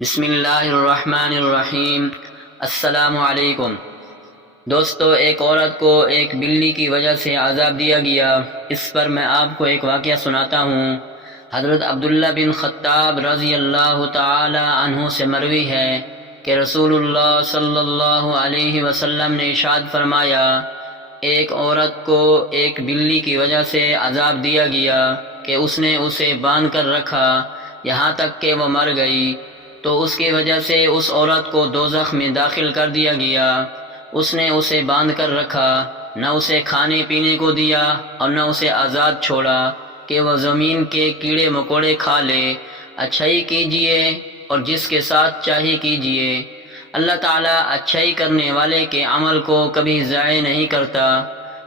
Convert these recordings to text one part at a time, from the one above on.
بسم اللہ الرحمن الرحیم۔ السلام علیکم دوستو، ایک عورت کو ایک بلی کی وجہ سے عذاب دیا گیا۔ اس پر میں آپ کو ایک واقعہ سناتا ہوں۔ حضرت عبداللہ بن خطاب رضی اللہ تعالی عنہ سے مروی ہے کہ رسول اللہ صلی اللہ علیہ وسلم نے ارشاد فرمایا، ایک عورت کو ایک بلی کی وجہ سے عذاب دیا گیا کہ اس نے اسے باندھ کر رکھا یہاں تک کہ وہ مر گئی، تو اس کی وجہ سے اس عورت کو دوزخ میں داخل کر دیا گیا۔ اس نے اسے باندھ کر رکھا، نہ اسے کھانے پینے کو دیا اور نہ اسے آزاد چھوڑا کہ وہ زمین کے کیڑے مکوڑے کھا لے۔ اچھائی کیجیے اور جس کے ساتھ چاہیے کیجیے۔ اللہ تعالیٰ اچھائی کرنے والے کے عمل کو کبھی ضائع نہیں کرتا۔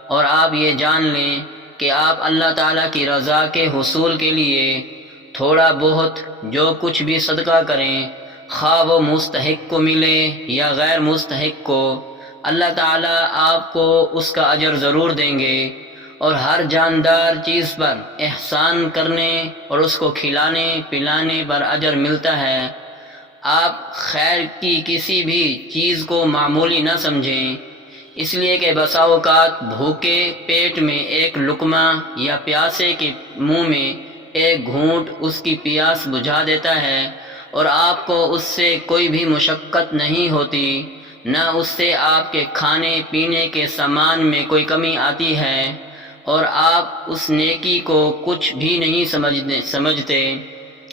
اور آپ یہ جان لیں کہ آپ اللہ تعالیٰ کی رضا کے حصول کے لیے تھوڑا بہت جو کچھ بھی صدقہ کریں، خواہ وہ مستحق کو ملے یا غیر مستحق کو، اللہ تعالیٰ آپ کو اس کا اجر ضرور دیں گے۔ اور ہر جاندار چیز پر احسان کرنے اور اس کو کھلانے پلانے پر اجر ملتا ہے۔ آپ خیر کی کسی بھی چیز کو معمولی نہ سمجھیں، اس لیے کہ بسا اوقات بھوکے پیٹ میں ایک لقمہ یا پیاسے کے منہ میں ایک گھونٹ اس کی پیاس بجھا دیتا ہے، اور آپ کو اس سے کوئی بھی مشقت نہیں ہوتی، نہ اس سے آپ کے کھانے پینے کے سامان میں کوئی کمی آتی ہے، اور آپ اس نیکی کو کچھ بھی نہیں سمجھتے،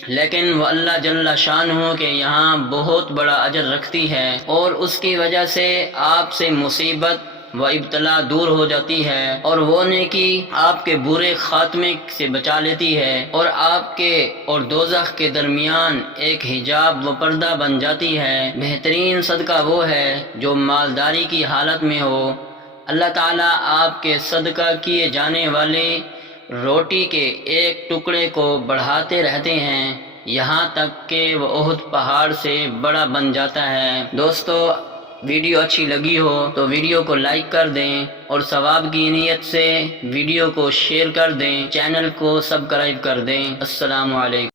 لیکن وہ اللہ جل شانہ کے یہاں بہت بڑا اجر رکھتی ہے، اور اس کی وجہ سے آپ سے مصیبت و ابتلا دور ہو جاتی ہے، اور وہ نیکی آپ کے برے خاتمے سے بچا لیتی ہے، اور آپ کے اور دوزخ کے درمیان ایک حجاب و پردہ بن جاتی ہے۔ بہترین صدقہ وہ ہے جو مالداری کی حالت میں ہو۔ اللہ تعالیٰ آپ کے صدقہ کیے جانے والے روٹی کے ایک ٹکڑے کو بڑھاتے رہتے ہیں یہاں تک کہ وہ احد پہاڑ سے بڑا بن جاتا ہے۔ دوستو، ویڈیو اچھی لگی ہو تو ویڈیو کو لائک کر دیں، اور ثواب کی نیت سے ویڈیو کو شیئر کر دیں، چینل کو سبسکرائب کر دیں۔ السلام علیکم۔